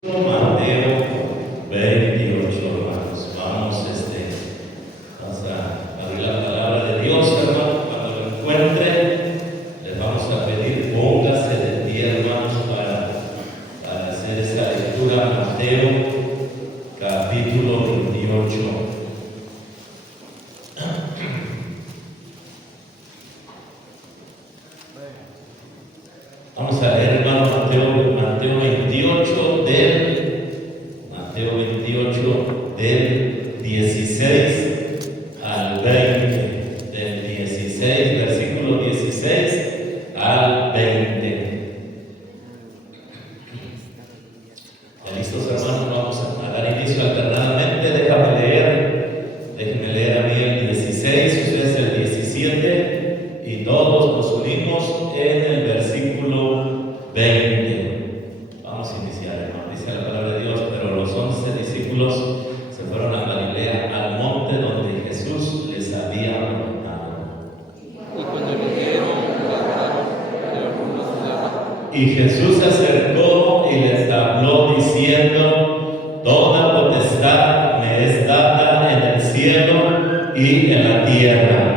Mateo 28, hermanos. Vamos a abrir la palabra de Dios, hermanos. Cuando lo encuentren, les vamos a pedir, póngase de pie, hermanos, para hacer esta lectura. Mateo, capítulo 28. Vamos a leer, hermano, Mateo 28 del 16 al 20. Del 16, versículo 16 al 20. ¿Ya listos, hermanos? Vamos a dar inicio alternadamente. Déjenme leer a mí el 16, ustedes el 17, y todos nos unimos en el versículo 20. Vamos a iniciar, hermano. Dice la palabra de Dios: pero los 11 discípulos se fueron a Galilea, al monte donde Jesús les había ordenado. Y cuando vinieron, bajaron de algunos ciudades. Y Jesús se acercó y les habló diciendo: toda potestad me es dada en el cielo y en la tierra.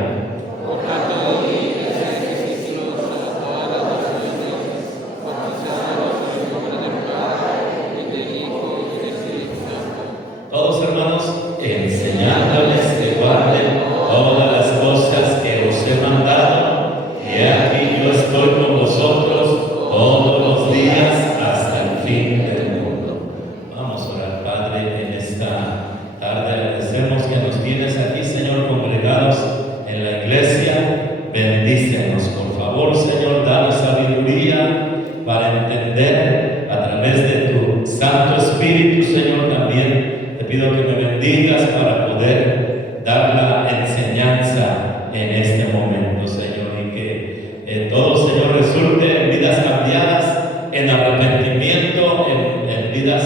Por tanto, id y haced discípulos a todas las naciones, bautizándolos en el nombre del Padre, y del Hijo, y del Espíritu Santo. Todos, hermanos, enseñándoles que guarden todas las cosas que os he mandado, y he aquí yo estoy con vosotros todos los días hasta el fin del mundo. Vamos a orar, Padre, en esta tarde. Agradecemos que nos tienes aquí, Señor, congregados en la iglesia. Bendícenos, por favor, Señor, danos sabiduría para entender a través de tu Santo Espíritu, Señor. También te pido que me bendigas para poder dar la enseñanza en este momento, Señor, y que todo, Señor, resulte en vidas cambiadas, en arrepentimiento, en vidas,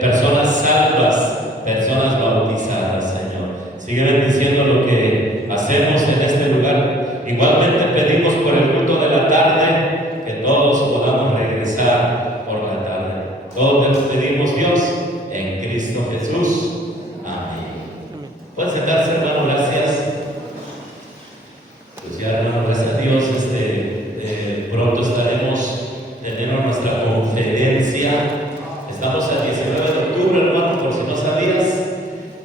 personas salvas, personas bautizadas, Señor. Sigue bendiciendo lo que hacemos en este lugar. Igualmente pedimos por el culto de la tarde, que todos podamos regresar por la tarde. Todos te lo pedimos, Dios, en Cristo Jesús. Amén. Pueden sentarse, hermano, gracias. Pues ya, hermano, gracias a Dios, pronto estaremos teniendo nuestra conferencia. Estamos al 19 de octubre, hermano, por si no sabías,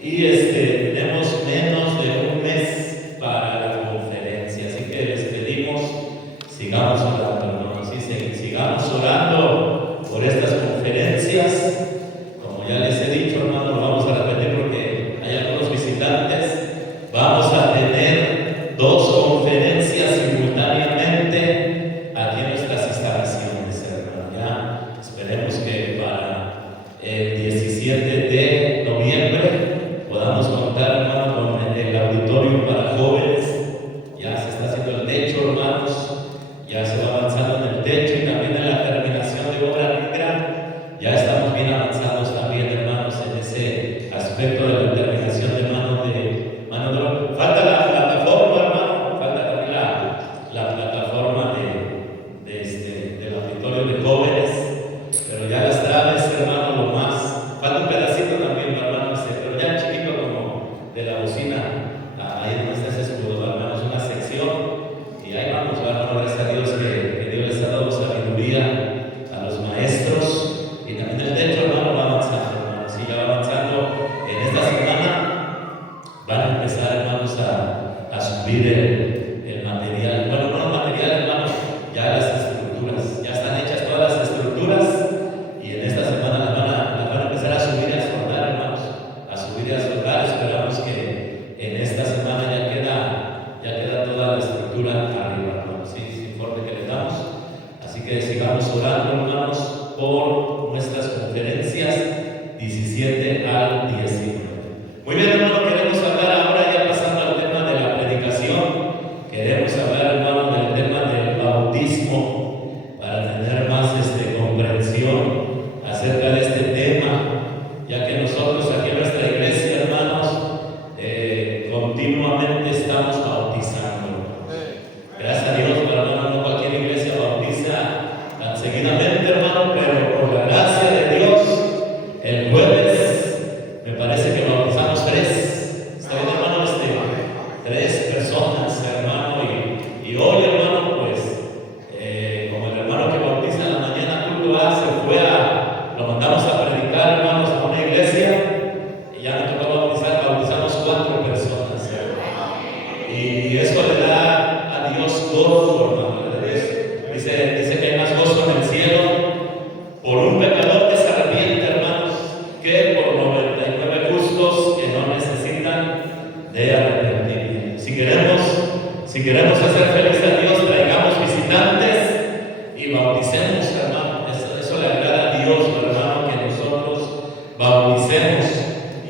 y tenemos menos de un mes para la conferencia, así que les pedimos, sigamos orando, hermanos, sigamos orando por estas conferencias. Como ya les he dicho, hermanos, lo vamos a repetir porque hay algunos visitantes. Vamos a tener 2 conferencias simultáneamente aquí en nuestras instalaciones, hermano. Ya esperemos que para el 17 de noviembre podamos contar, hermano, con el auditorio para jóvenes. Ya se está haciendo el techo, hermanos. Ya se va avanzando en el techo y también en la terminación de obra negra. Ya estamos bien avanzados también, hermanos, en ese aspecto de la terminación de mano de obra. Falta la plataforma, hermano. Falta también la plataforma del auditorio de jóvenes. Pero ya las traves, hermano, lo más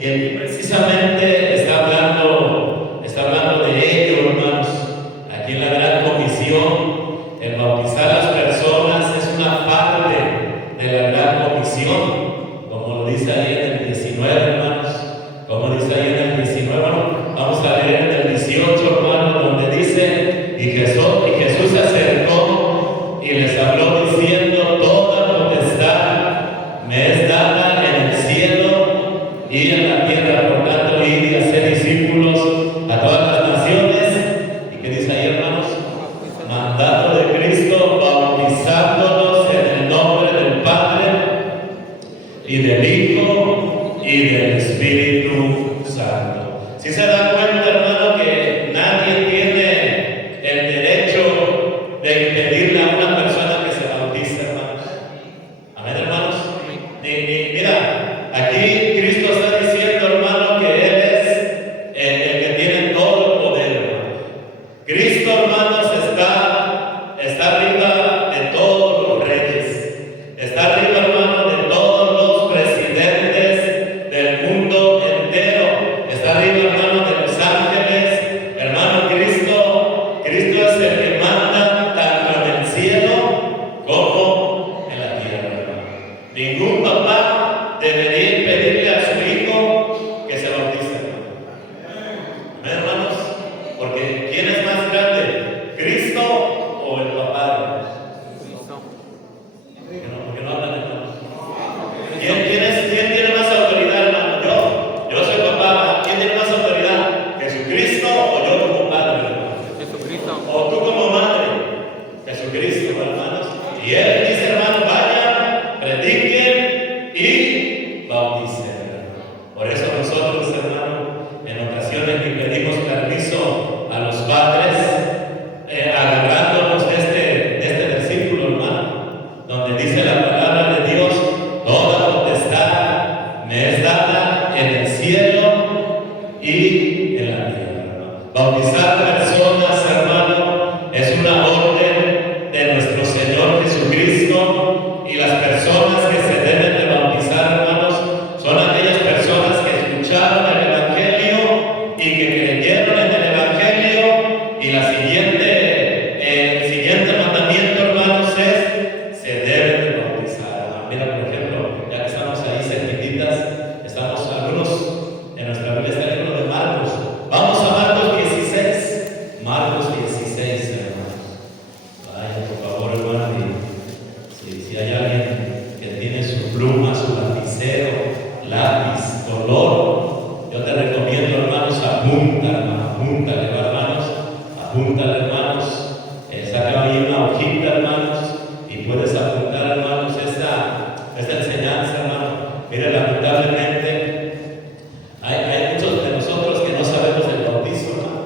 Y aquí precisamente está hablando de ello, hermanos. Aquí en la Gran Comisión, el bautizar a las personas es una parte de la Gran Comisión, como lo dice ahí en el 19, hermanos. Como dice ahí en el 19, bueno, vamos a leer en el 18, hermanos, donde dice: y Jesús se acercó y les habló diciendo: toda potestad me es dada en el cielo y en la tierra, por tanto, id y hacer discípulos a todas las naciones. ¿Y qué dice ahí, hermanos? Mandato de Cristo, bautizándolos en el nombre del Padre y del Hijo y del Espíritu Santo. Si se dan cuenta, hermano, que nadie tiene el derecho de impedirle a una persona que se bautice, hermanos. Amén, hermanos. Mira, aquí Cristo está diciendo, hermano, que Él es el que tiene todo el poder, hermano. Cristo, hermanos, está arriba de todos los reyes. Está arriba, hermano, de todos los presidentes del mundo entero. Está arriba, hermano, de los ángeles. Hermano, Cristo es el que manda tanto en el cielo como en la tierra, hermano. Ningún papá debería impedirle a su hijo que se bautice, hermano. Amén, hermanos. Porque ¿quién es más grande? ¿Cristo o el papá, hermanos? ¿Por qué no hablan, hermanos? ¿Quién tiene más autoridad, hermano? Yo soy papá. ¿Quién tiene más autoridad? ¿Jesucristo o yo como padre, hermano? Jesucristo. O tú como madre. Jesucristo, hermanos. Y Él dice, hermano, vayan, prediquen y bauticen, hermano. Por eso nosotros, hermano, en ocasiones ni pedimos permiso a los padres, agarrándonos de este versículo, hermano, donde dice la palabra de Dios: toda potestad me es dada en el cielo y en la tierra, hermano. Bautizar personas, hermano, es una orden de nuestro Señor Jesucristo, y las personas que se deben de bautizar, hermanos, son aquellas personas que escucharon el Evangelio y que creyeron en el Evangelio. Y el siguiente mandamiento, hermanos, es: se deben de bautizar, hermano. Mira, por ejemplo, ya que estamos ahí cerquititas, estamos algunos en nuestra Biblia, está el libro de Marcos. Vamos a Marcos 16. Marcos 16, hermanos. Vaya, por favor, hermano. Si hay alguien que tiene su pluma, su lapicero, lápiz, color, yo te recomiendo, hermanos, apúntale, hermanos. Apúntale, hermanos. Saca ahí una hojita, hermanos, y puedes apuntar, hermanos, esta enseñanza, hermano. Mire, lamentablemente hay muchos de nosotros que no sabemos el bautismo, hermano.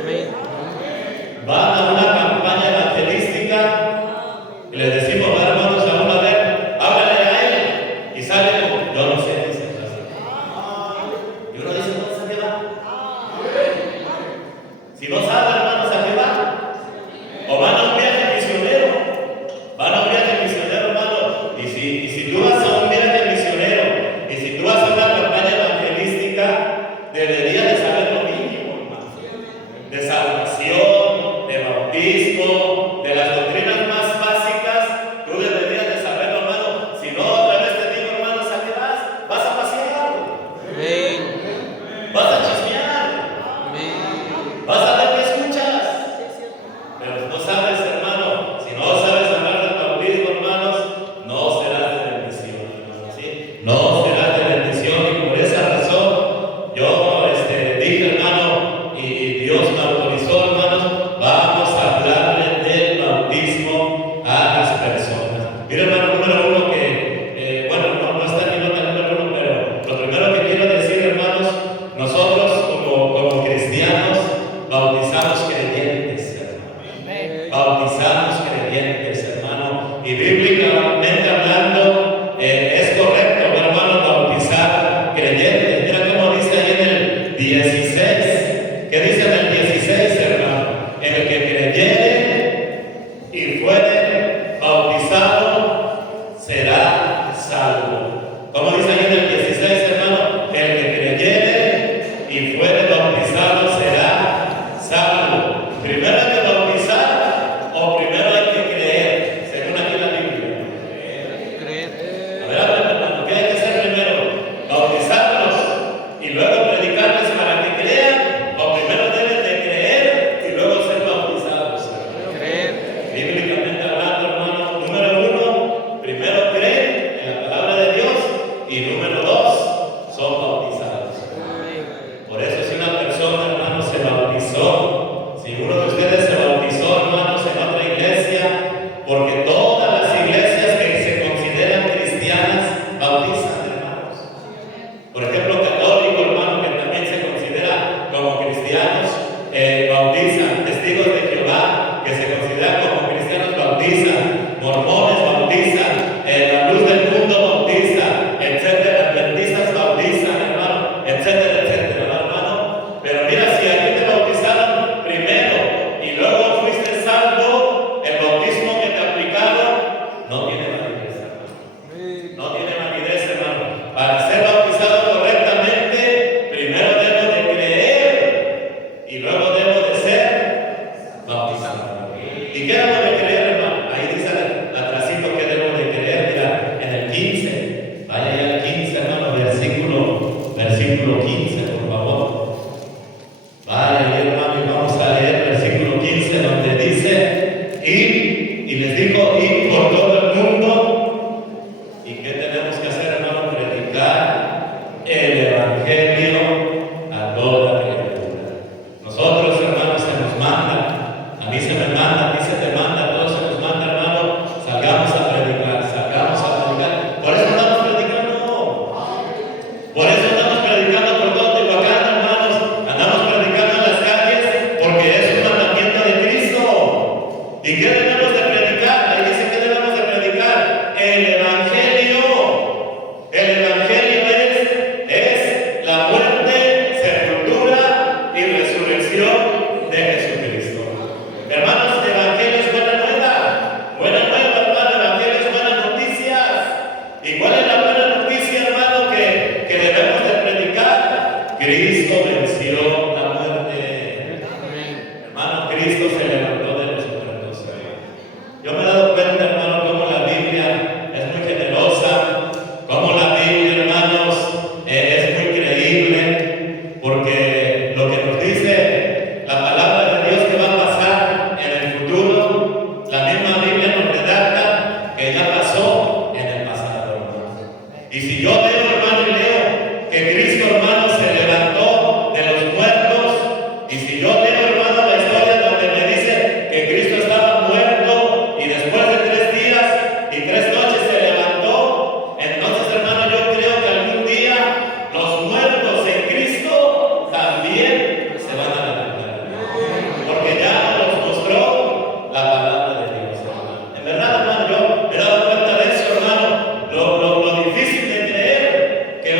Amén. Van a una campaña evangelística y les decimos: va, hermanos, a ver, háblale a él. Y sale como: yo no sé, dice así. Y uno dice: ¿dónde se va? Si no sabe, hermanos, ¿a qué va? O van a un viaje misionero. Van a un viaje misionero, hermano. Y si tú vas a un viaje misionero, y si tú vas a para ser bautizado correctamente, primero debo de creer y luego debo de ser bautizado. ¿Y qué debo de creer, hermano? Ahí dice atrásito que debo de creer, mira, en el 15. Vaya ya al 15, hermano, versículo 15, por favor. Vaya ahí, hermano, y vamos a leer el versículo 15, donde dice: y les dijo, ir por todo el mundo. ¿Y qué tenemos que hacer, hermano? Predicar el evangelio a toda criatura. Nosotros, hermanos, se nos manda, a mí se me manda, a ti se te manda, a todos se nos manda, hermano, salgamos a predicar, salgamos a predicar. Por eso estamos predicando. Por eso estamos predicando por todo Tehuacán, hermanos. Andamos predicando en las calles porque es un mandamiento de Cristo. ¿Y qué debemos de predicar? Ahí dice que debemos de predicar el evangelio. El evangelio es la muerte, sepultura y resurrección de Jesucristo. Hermanos, el evangelio es buena nueva. Buena nueva, hermano. El evangelio es buenas noticias. ¿Y cuál es la buena noticia, hermano, que debemos de predicar? Cristo venció la muerte. Hermano, Cristo se levantó de los muertos. Yo me he dado cuenta, hermano, cómo la Biblia es muy generosa, cómo la Biblia, hermanos, es muy creíble, porque lo que nos dice la palabra de Dios que va a pasar en el futuro, la misma Biblia nos redacta que ya pasó en el pasado, hermano. Y si yo leo, hermano, y leo que Cristo, hermano, se levantó de los muertos, y si yo leo, hermano, la historia donde me dice que Cristo estaba muerto y después de 3 días y 3 noches se levantó, entonces, hermano, yo creo que algún día los muertos en Cristo también se van a levantar, porque ya nos mostró la palabra de Dios, hermano. En verdad, hermano, yo me he dado cuenta de eso, hermano, lo difícil de creer que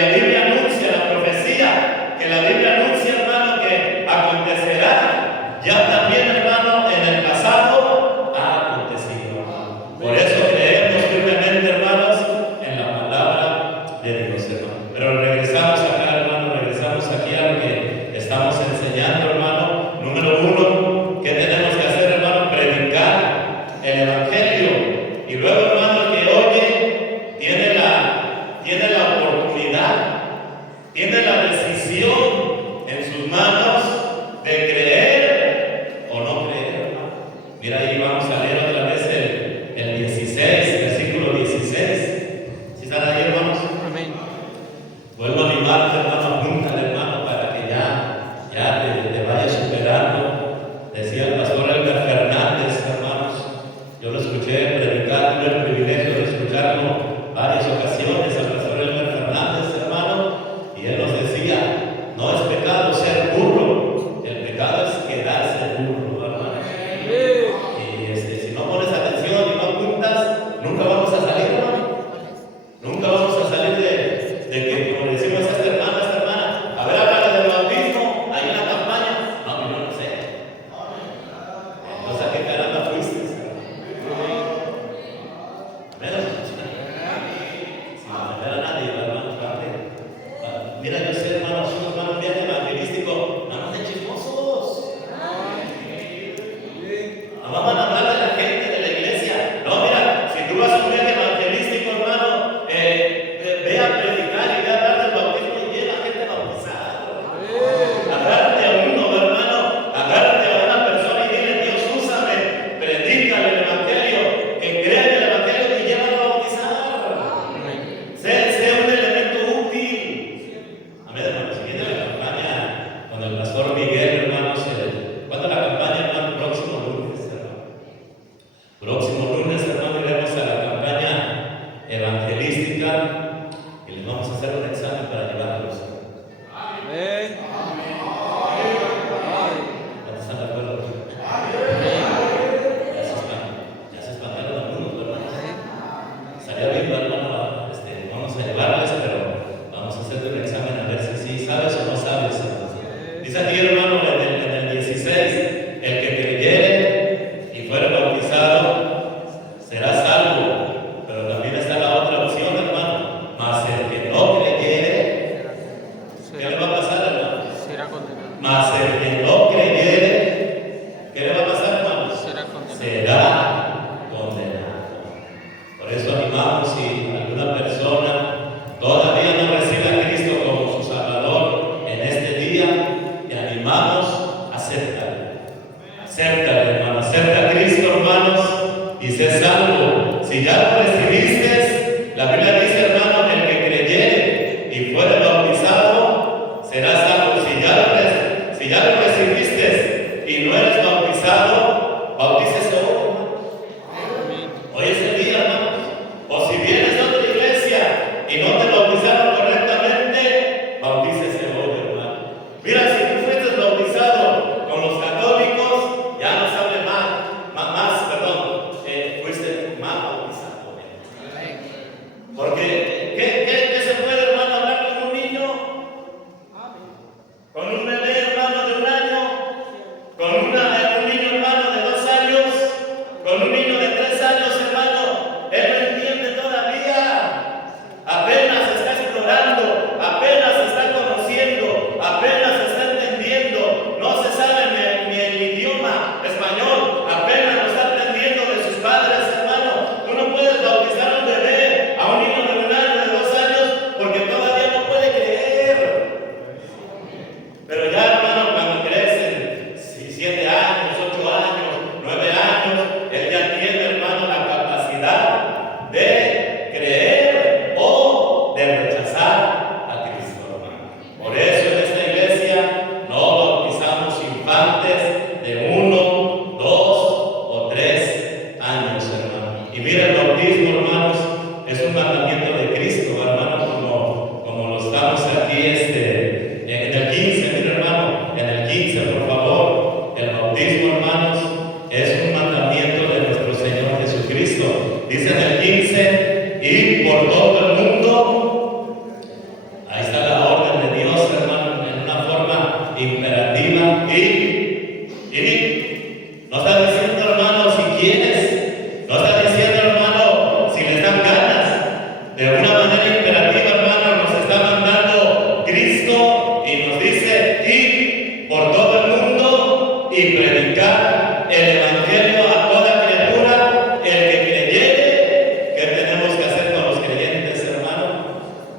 la Biblia anuncia, la profecía, que la Biblia anuncia, hermano, que acontecerá, ya también, hermano, en el pasado ha acontecido. Por eso creemos firmemente, hermanos, en la palabra de Dios, hermano. Pero regresamos acá, hermano, regresamos aquí a lo que estamos enseñando, hermano. Número 1, ¿qué tenemos que hacer, hermano? Predicar el evangelio. Y luego, hermano, el que oye tiene la oportunidad, tiene la decisión en sus manos de creer o no creer, hermano. Mira, ahí vamos a leer otra vez el 16, versículo 16. ¿Sí están ahí, hermanos? Amén. Vuelvo a animarte, hermano, apúntale, hermano, para que ya te vayas superando. Decía el pastor Elmer Fernández, hermanos, yo lo escuché predicar, tuve el privilegio de escucharlo varias ocasiones al pastor Elmer Fernández, hermano, y él nos decía: no es pecado ser burro, el pecado es quedarse burro, hermano. Y si no pones atención y no apuntas, nunca vamos a salir, hermano. Nunca vamos a salir de que, como decimos a esta hermana, a ver, habla del bautismo, ahí en la campaña. No, yo no sé. Entonces, ¿a qué caramba fuiste? Menos sin ofender a nadie, hermano. Mira, yo sé, hermano, si nos van a un viaje evangelístico, no nos den chismosos. No van a hablar de la gente de la iglesia. No, mira, si tú vas a un viaje evangelístico, hermano, ve a predicar y ve a hablar del bautismo y lleva gente bautizada. Agárrate a uno, hermano, agárrate a una persona y dile: Dios, úsame, predícale el evangelio, que crea en el evangelio y llévalo a bautizar. Sé un elemento útil. Amén, hermanos. Si viene la campaña con el pastor Miguel, hermanos, ¿cuándo la campaña, hermano? Próximo lunes, hermano. Próximo lunes, hermano, iremos a la campaña evangelística y les vamos a hacer un examen para llevarlos. Amén. ¿Cuántos están de acuerdo? Ya se espantaron algunos, ¿verdad? Estaría bien, hermano, vamos a llevarles, pero vamos a hacer un examen a ver si sí sabes o no sabes. Dice aquí, hermano, en el 16, el que creyere y fuere bautizado será salvo, pero también está la otra opción, hermano: mas el que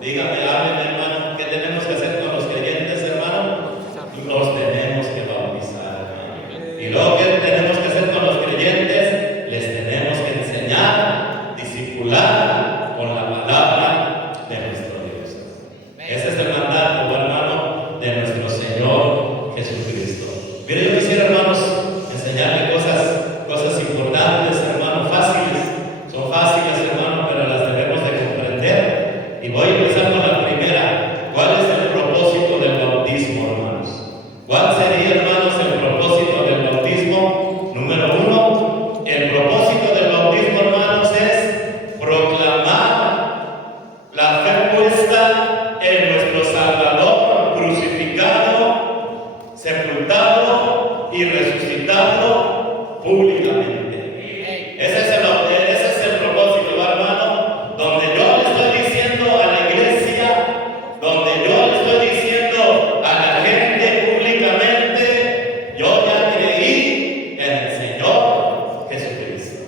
Dígame, hábleme, hermano. ¿Qué tenemos que hacer con los creyentes, hermano? Los tenemos que bautizar, hermano. Y luego, ¿qué tenemos que hacer con los creyentes? Les tenemos que enseñar, discipular con la palabra de nuestro Dios. Ese es el mandato, hermano, de nuestro Señor Jesucristo. Mire, yo quisiera, hermanos, enseñarle cosas importantes, hermano, fáciles. Son fáciles, hermano, pero las debemos de comprender. Y voy a empezar con la primera. ¿Cuál es el propósito del bautismo, hermanos? ¿Cuál sería, hermanos, el propósito del bautismo? Número 1, el propósito del bautismo, hermanos, es proclamar la fe puesta en nuestro Salvador crucificado, sepultado y resucitado públicamente. Ese es el propósito, hermano, donde yo le estoy diciendo a la iglesia, donde yo le estoy diciendo a la gente públicamente, yo ya creí en el Señor Jesucristo.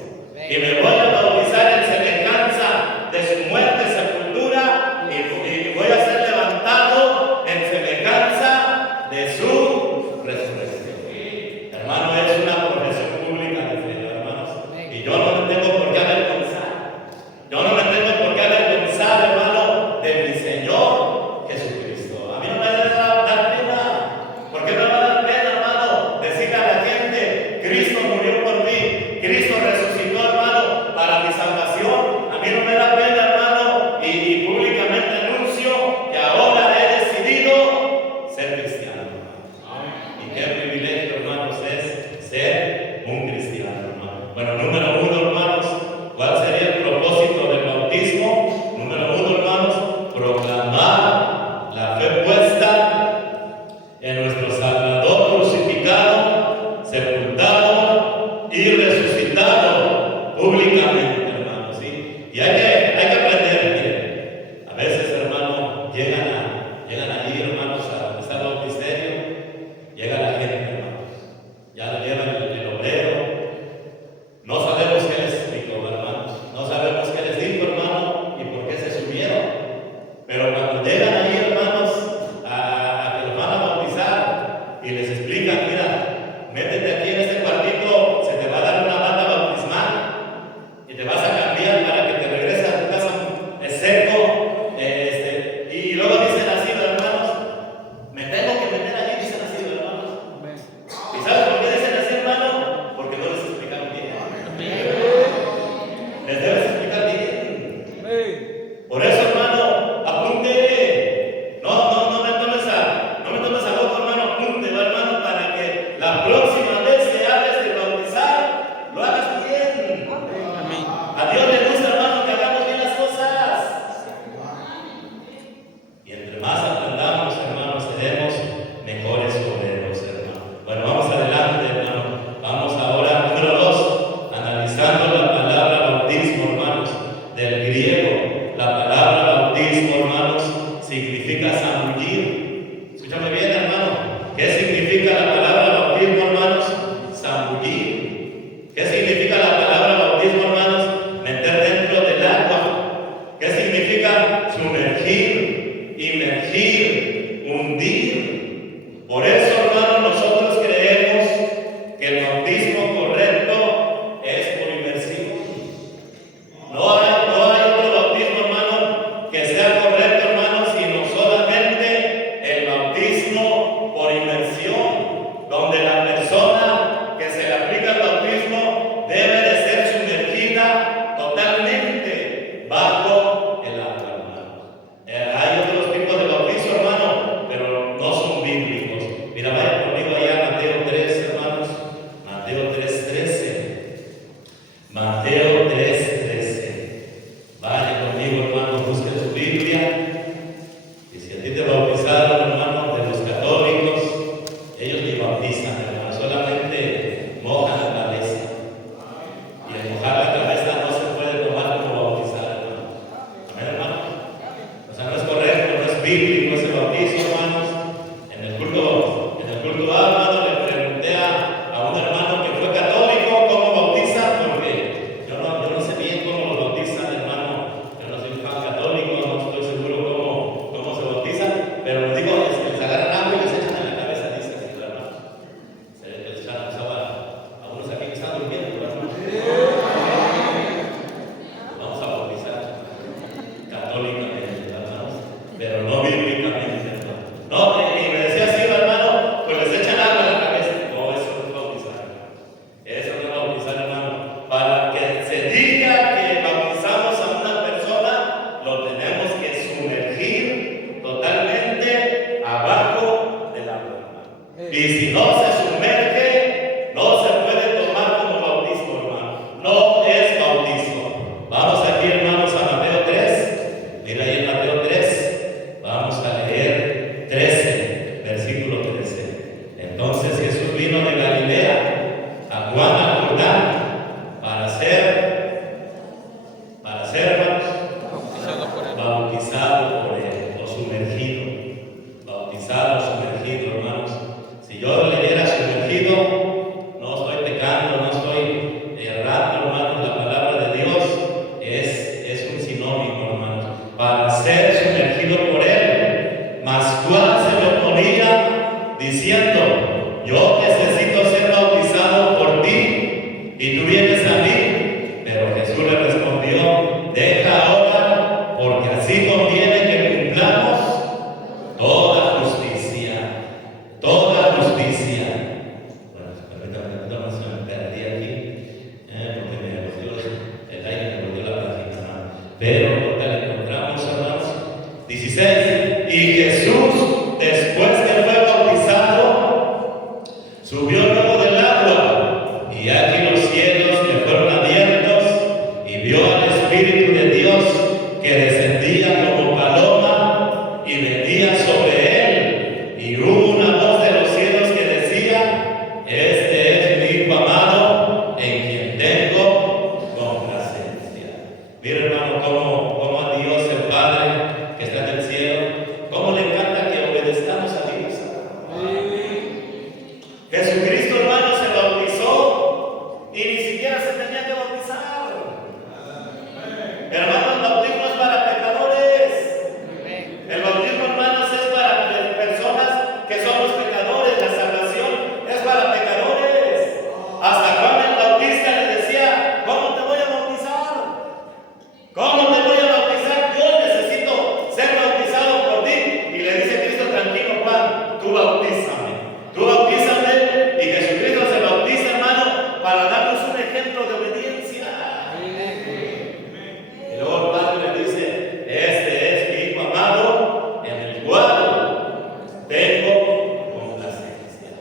Y me voy a bautizar en semejanza de su muerte, sepultura, y voy a ser levantado en semejanza de su resurrección. Hermano, es una profesión pública de fe, hermanos. Y yo no me tengo por qué avergonzar. Yo no me tengo por qué avergonzar, hermano, de mi Señor Jesucristo. A mí no me debe dar pena. ¿Por qué me va a dar pena, hermano? Decirle a la gente, Cristo murió por mí, Cristo resucitó, hermano, para mi salvación. A mí no me da pena, hermano, y públicamente anuncio que ahora he decidido ser cristiano. Y qué privilegio, hermanos, es ser un cristiano, hermano. Bueno, número 1, hermanos, ¿cuál sería el propósito del bautismo? Número 1, hermanos, proclamar la fe puesta en nuestro Salvador crucificado, sepultado y resucitado públicamente, hermanos. ¿Sí? Y hay que aprender, miren. A veces, hermano, llegan allí, hermanos, a donde está el bautisterio, llega la gente, hermanos. Ya le llevan el obrero. No sabemos qué les explicó, hermanos. No sabemos qué les dijo, hermano, y por qué se subieron. Pero cuando llegan ahí, hermanos, a que los van a bautizar y les explican, mira, métete aquí en este cuartito, se te va a dar una banda bautismal y te vas a cambiar para que te regreses a tu casa seco. Y luego dicen así, hermanos, me tengo que meter allí, dicen así, hermanos. ¿Y sabes por qué dicen así, hermano? Porque no les explicaron bien. Les debes explicar bien. Por eso, hermano, apunte. No me tomes a loco, hermano, apunte, hermano, para que la próxima vez que hables de bautizar, lo hagas bien. A Dios le gusta, hermano, que hagamos bien las cosas. Y entre más aprendamos, hermanos, seremos mejores obreros, hermano. Bueno, vamos adelante, hermano. Vamos ahora, número 2, analizando la palabra bautismo, hermanos, del griego. La palabra bautismo, hermanos, significa zambullir. Escúchame bien, hermano. ¿Qué significa la palabra bautismo, hermanos? Zambullir. ¿Qué significa la palabra bautismo, hermanos? Meter dentro del agua. ¿Qué significa sumergir, inmergir, hundir? Por eso, hermano, nosotros creemos que el bautismo correcto es por inmersión. No hay otro bautismo, hermano, que sea correcto, hermano, sino solamente el bautismo por inmersión, donde la persona que se le aplica el bautismo debe de ser sumergida totalmente bajo el agua, hermano. Hay otros tipos de bautismo, hermano, pero no son bíblicos. Mira, vaya conmigo allá a Mateo 3, hermanos. Mateo 3:13. Mateo 3:13. Vaya conmigo, hermano, busque su Biblia. Y si a ti te bautizaron, hermano, de los católicos, ellos ni bautizan, hermano, solamente mojan la cabeza. Y al mojar la cabeza no se puede tomar como bautizar, hermano. Amén, hermano. O sea, no es correcto, no es bíblico ese bautismo, hermanos. En el culto A, hermano, le pregunté a un hermano que fue católico cómo bautiza, porque yo no sé bien cómo lo bautizan, hermano. Yo no soy fan católico, no estoy seguro cómo pero no bíblicamente. No, y me decía así, hermano, pues les echan agua en la cabeza. No, eso no es bautizar. Eso no es bautizar, hermano. Para que se diga que bautizamos a una persona, lo tenemos que sumergir totalmente abajo del agua. Y si no se sumerge, no se puede tomar como bautismo, hermano. No es bautizo. Vamos aquí, hermanos, a Mateo 3. Mira ahí en Mateo 3. Vamos a leer 13, versículo 13. Entonces Jesús vino de Galilea a Juan al Jordán para ser, hermanos, Bautizado por él. bautizado por él, o sumergido. Bautizado o sumergido, hermanos. Si yo leyera sumergido, no estoy pecando, no estoy errando, hermanos. La palabra de Dios es un sinónimo, hermanos, para ser sumergido por él. Mas Juan se le oponía diciendo: yo necesito ser bautizado por ti, y tú vienes a mí. Pero Jesús le respondió: deja ahora, porque así conviene que cumplamos toda justicia. Toda justicia. Bueno, permítame, no se me perdí aquí, porque me volvió el aire, me volvió la página, hermano. Pero ahorita le encontramos, hermanos. 16. Y Jesús, después que fue bautizado, subió luego del agua, y aquí los cielos le fueron abiertos, y vio al Espíritu de Dios que descendía como paloma y venía sobre él. Y hubo una voz de los cielos que decía: este es mi Hijo amado, en quien tengo complacencia. Mira, hermano, cómo a Dios el Padre que está en el cielo, cómo le encanta que obedezcamos a Dios. Jesucristo, hermano, se bautizó y ni siquiera se tenía que bautizar. Hermano, el bautismo es para pecadores. El bautismo, hermanos, es para personas que somos pecadores. La salvación es para pecadores. Hasta Juan el Bautista le decía: ¿cómo te voy a bautizar? ¿Cómo te voy a bautizar? Yo necesito ser bautizado por ti. Y le dice Cristo: tranquilo, Juan, tú bautízame. Tú bautízame. Y Jesucristo se bautiza, hermano, para darnos un ejemplo de obediencia. Y luego el Padre le dice: este es mi Hijo amado, en el cual tengo complacencia.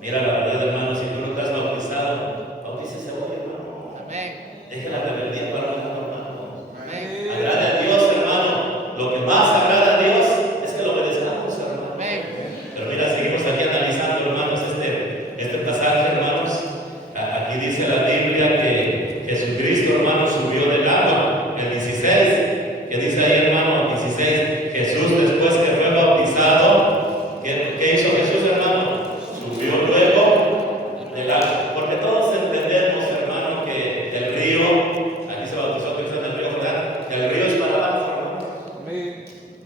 Mira, la verdad, hermano, si tú no te has bautizado, bautícese hoy, hermano. Deje la rebeldía para un lado, hermano. Agrade a Dios, hermano. Lo que más agrada a Dios es que lo obedezcamos, hermano. Pero mira, seguimos aquí analizando, hermanos, este pasaje, hermanos. Aquí dice la Biblia que Jesucristo, hermano, subió del agua. El 16, que dice ahí, hermano, 16, Jesús, después que fue bautizado, ¿qué hizo Jesús, hermano? Subió luego del agua. Porque todos entendemos, hermano, que el río, aquí se bautizó Cristo en el río Jordán, el río es para abajo, hermano.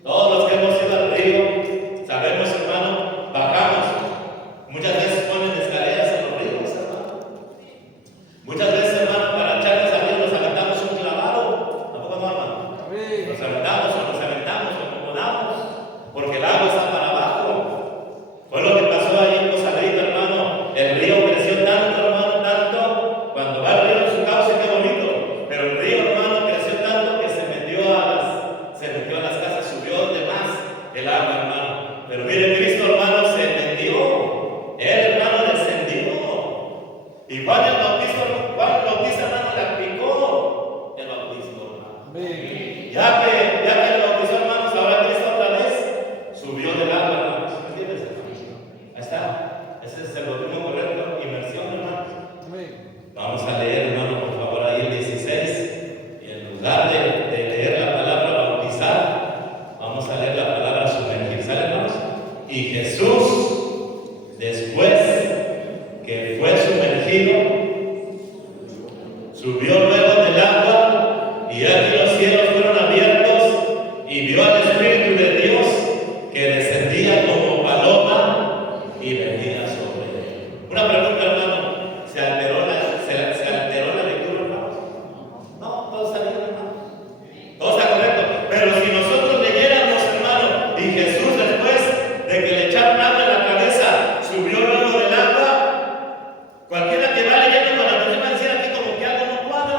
Todos los que hemos ido al río sabemos, hermano, bajamos. Muchas veces ponen escaleras en los ríos, hermano. Muchas veces, hermano, para echarnos a Dios nos aventamos un clavado. ¿Tampoco no, hermano? Nos aventamos o nos aventamos o acomodamos, porque el agua está para abajo. Fue lo que pasó ahí en Costa Rica, hermano. El río creció tanto, hermano, tanto. Cuando va el río en su cauce, qué bonito. Pero el río, hermano, creció tanto que se metió a las casas, subió de más el agua, hermano. Pero mire, Cristo, hermano, se metió. Él, hermano, descendió. Y Juan el Bautista, hermano, le aplicó el bautismo, hermano. Ya que le bautizó, hermanos, ahora Cristo otra vez subió del agua, hermanos. ¿Me entiendes, hermanos? Ahí está. Ese es el bautismo correcto, inmersión, hermanos. Vamos a leer, hermano, por favor, ahí el 16. Y en lugar de leer la palabra bautizar, vamos a leer la palabra sumergir. ¿Sale, hermanos? Y Y Jesús, después de que le echaron agua en la cabeza, subió luego del agua. Cualquiera que va leyendo con la atención va a decir aquí como que algo no cuadra.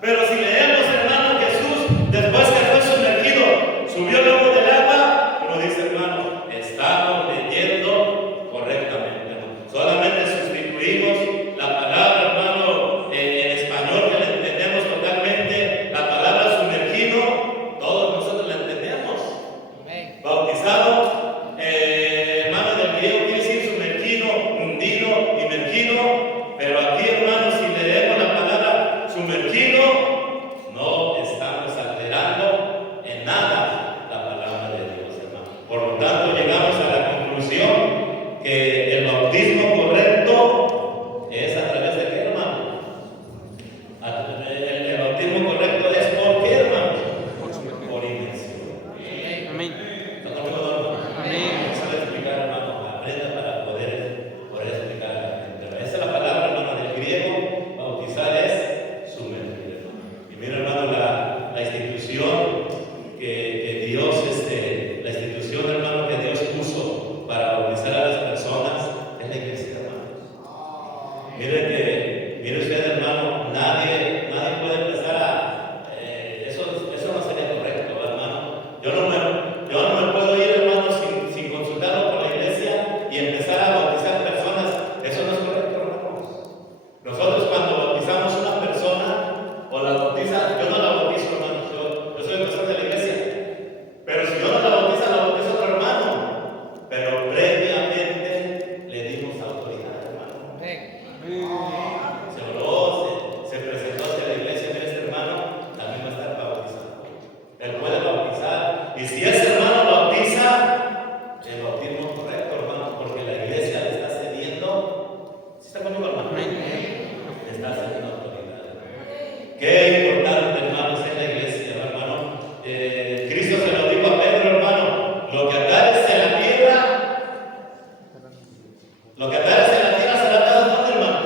Pero si leemos, hermano, Jesús, después que fue sumergido, subió luego del agua, uno dice, hermano, estamos leyendo correctamente, hermano. Solamente sustituimos la palabra, hermano, en español, que la entendemos totalmente. La palabra sumergido, todos nosotros la entendemos. Bautizado, hermano, del griego quiere decir sumergido, hundido, inmergido. Pero aquí, hermano, si leemos la palabra sumergido, no estamos alterando en nada la palabra de Dios, hermano. Por lo tanto, llegamos a la conclusión que el bautismo correcto es a través de qué, hermano. El bautismo correcto es por qué, hermano. Por inmersión. Amén. ¿Está conmigo, hermano? Amén. Eso le explicar, hermano. Aprenda para poder explicar a la gente. Pero esa es la palabra, hermano, del griego. Bautizar es sumergir, hermano. Y mira, hermano, la institución que Dios, la institución, hermano, que Dios puso para bautizar a las personas es la iglesia, hermano. Mire usted, hermano, nadie puede empezar a. Eso no sería correcto, hermano. Yo no me puedo ir, hermano, sin consultarlo con la iglesia y empezar a bautizar personas. Eso no es correcto, hermanos. Nosotros, cuando bautizamos a una persona o la bautiza, yo no la bautizo, hermano. Yo soy el pastor de la iglesia. Pero si yo no la bautiza otro hermano. Pero previamente le dimos autoridad, hermano. Se oró, se presentó hacia la iglesia de este hermano, también va a estar bautizado. Él puede bautizar. Y si ese hermano bautiza, el bautismo es correcto, hermano, porque la iglesia le está cediendo. ¿Sí está conmigo, hermano? Le está cediendo autoridad. Qué importante, hermanos, es la iglesia, hermano. Cristo se lo dijo a Pedro, hermano. Lo que atares en la tierra, será atado, ¿dónde, hermano?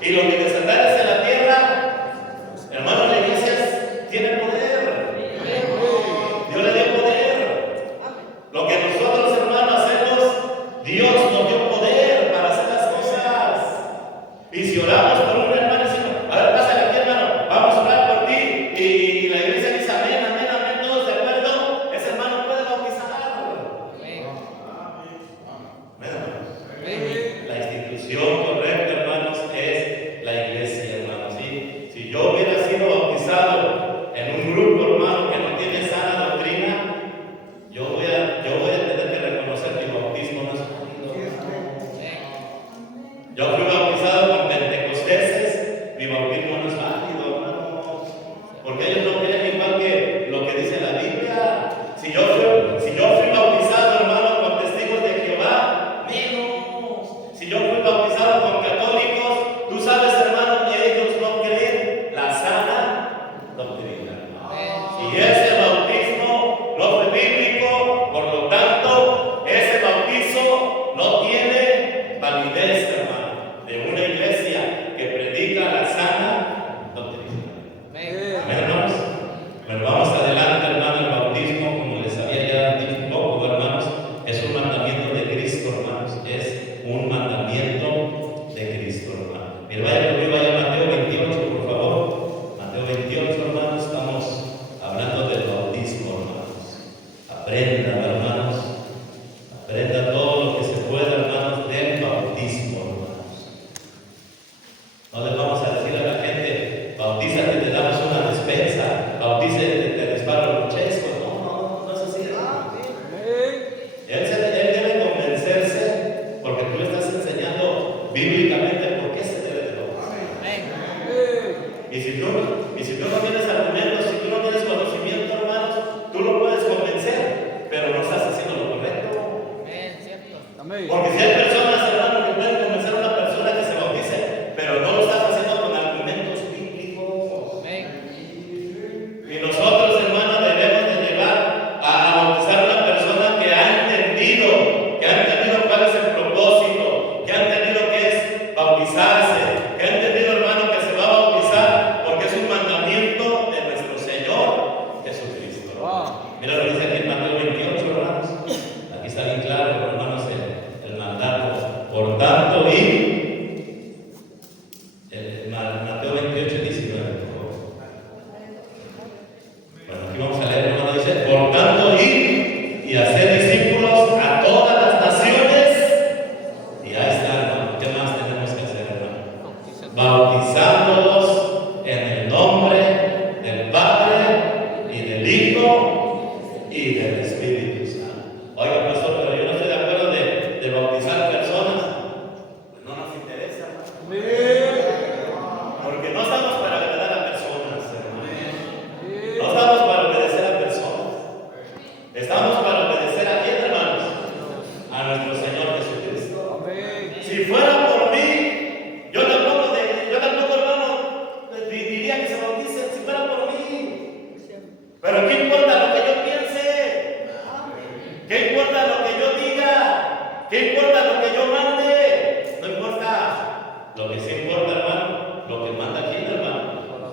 Y lo que desatares en la tierra, hermano, la iglesia tiene poder. Dios le dio poder. Lo que nosotros, hermanos, hacemos, Dios nos dio poder para hacer las cosas. Y si oramos por un hermano, decimos, a ver, pásale aquí, hermano, vamos a orar por ti. Y la iglesia dice, amén, amén, amén, todos de acuerdo, ese hermano puede bautizar. Amén, hermanos. La institución correcta, hermanos, es la iglesia, hermanos. Si yo hubiera sido bautizado en un grupo, hermano, que no tiene sana doctrina, yo voy a tener que reconocer que mi bautismo no es válido. Yo fui bautizado con pentecosteses, mi bautismo no es válido, hermano, porque ellos no creen igual que lo que dice la Biblia. Si yo fui bautizado, hermano, con testigos de Jehová, menos. Si yo fui bautizado con católicos, tú sabes, hermano, que ellos no creen la sana doctrina. Si ese bautismo no fue bíblico, por lo tanto, ese bautizo no tiene validez, hermano, de una iglesia que predica la sana doctrina. Amén, hermanos. Pero vamos adelante, hermano. El bautismo, como les había ya dicho un poco, hermanos, es un mandamiento de Cristo, hermanos. Es un mandamiento de Cristo, hermano. Mira, vaya a Mateo 28, por favor. Mateo 28, hermanos. Estamos hablando del bautismo, hermanos. Aprenda, hermanos. Aprenda todo lo que se pueda, hermanos, del bautismo, hermanos. No les vamos a decir a la gente, bautízate, te damos una despensa, bautízate, te disparo los chescos. No es así, hermano. Él debe convencerse, porque tú le estás enseñando bíblicamente por qué se debe de bautizar. Y si tú no tienes argumentos, si tú no tienes conocimiento, hermanos, tú lo puedes convencer, pero no Mira lo que dice aquí en Mateo 28, hermanos. Aquí está bien claro, hermanos, el mandato. Por tanto, Mateo 28, 19, por favor. Bueno, aquí vamos a leer, hermano, dice, por tanto, id y hacer discípulos a todas las naciones. Y ahí está, hermano. ¿Qué más tenemos que hacer, hermano? Bautizándolos en el nombre del Padre y del Hijo y del Espíritu Santo. Oiga, pastor, pero yo no estoy de acuerdo de bautizar personas. Pues no nos interesa, porque no estamos para agradar a personas, hermano. No estamos para obedecer a personas. Estamos para obedecer a quién, hermanos? A nuestro Señor Jesucristo. Si fuera por mí, yo tampoco, hermano, diría que se bauticen si fuera por mí. Pero ¿qué importa lo que yo piense? ¿Qué importa lo que yo diga? ¿Qué importa lo que yo mande? No importa. Lo que sí importa, hermano, lo que manda quién, hermano,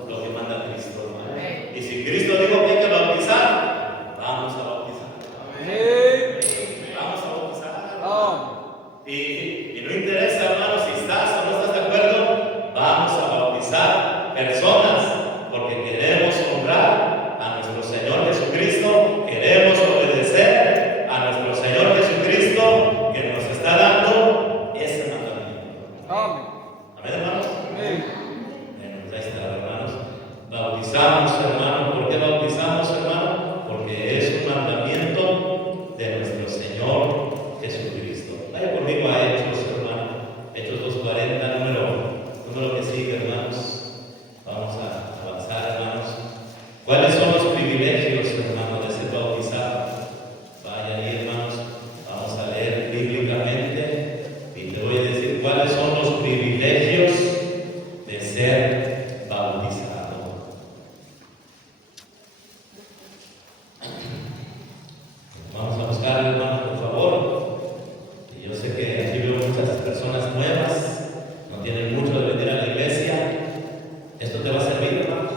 lo que manda Cristo, hermano. Y si Cristo dijo que hay que bautizar, vamos a bautizar. Vamos a bautizar. Y no interesa, hermano, si estás o no estás de acuerdo, vamos a bautizar personas, porque queremos honrar a nuestro Señor Jesucristo, queremos obedecer a nuestro Señor Jesucristo, que nos está dando ese mandamiento. Amén, hermanos. Bueno, pues ahí está, hermanos. Bautizamos, hermano. ¿Por qué bautizamos, hermano? Porque es un mandamiento de nuestro Señor Jesucristo. Vaya conmigo a Hechos, hermano. Hechos 2:40, número que sigue, hermanos. Vamos a avanzar, hermanos. ¿Cuáles son los privilegios, hermanos, de ser bautizados? Vaya ahí, hermanos. Vamos a leer bíblicamente y te voy a decir cuáles son los privilegios de ser bautizado. Vamos a buscar, hermanos, por favor. Y yo sé que aquí veo muchas personas nuevas, no tienen mucho de venir a la iglesia. Esto te va a servir, hermanos.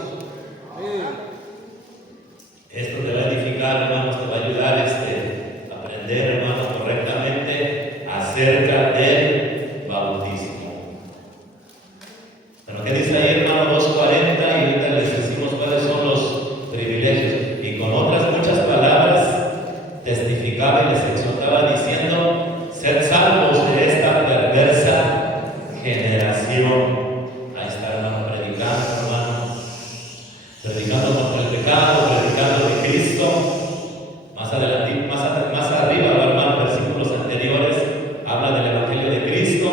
Esto te va a edificar, hermanos, te va a ayudar a aprender, hermanos, correctamente acerca del bautismo. Pero ¿qué dice ahí, hermano? 2:40, y ahorita les decimos cuáles son los privilegios. Y con otras muchas palabras testificaba y les exhortaba diciendo: sed salvos de esta perversa generación. Ahí está, hermano, predicando contra el pecado, predicando de Cristo. Más adelante, más arriba, hermano, versículos anteriores, habla del Evangelio de Cristo.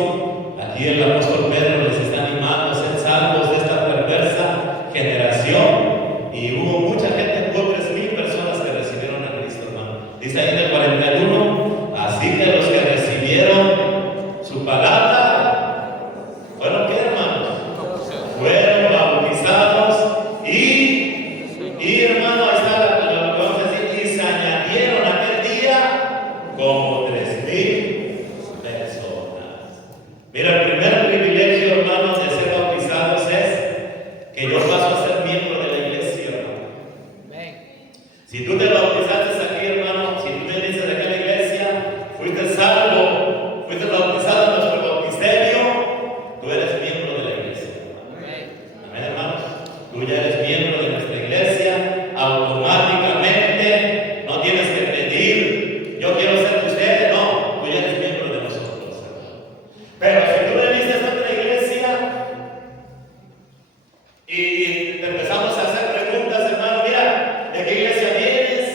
Aquí el apóstol Pedro les está animando a ser salvos de esta perversa generación. Y hubo mucha gente, hubo 3,000 personas que recibieron a Cristo, hermano. Dice ahí en el 41, así que los que recibieron su palabra, ¿fueron qué, hermanos? Fueron bautizados y hermano, ahí está lo que vamos a decir, y se añadieron aquel día como 3,000 personas. Mira, el primer privilegio, hermanos, de ser bautizados es que yo paso a ser miembro de la iglesia, hermano. Si tú te bautizaste aquí, hermano, si tú me dices aquí en la iglesia, fuiste salvo, fuiste bautizado en nuestro bautisterio, tú eres miembro de la iglesia. Amén, hermanos. Tú ya eres miembro de nuestra iglesia, automáticamente, no tienes que pedir, yo quiero ser de ustedes, no, tú ya eres miembro de nosotros, hermano. Pero si tú veniste a otra iglesia y te empezamos a hacer preguntas, hermano, mira, ¿de qué iglesia vienes?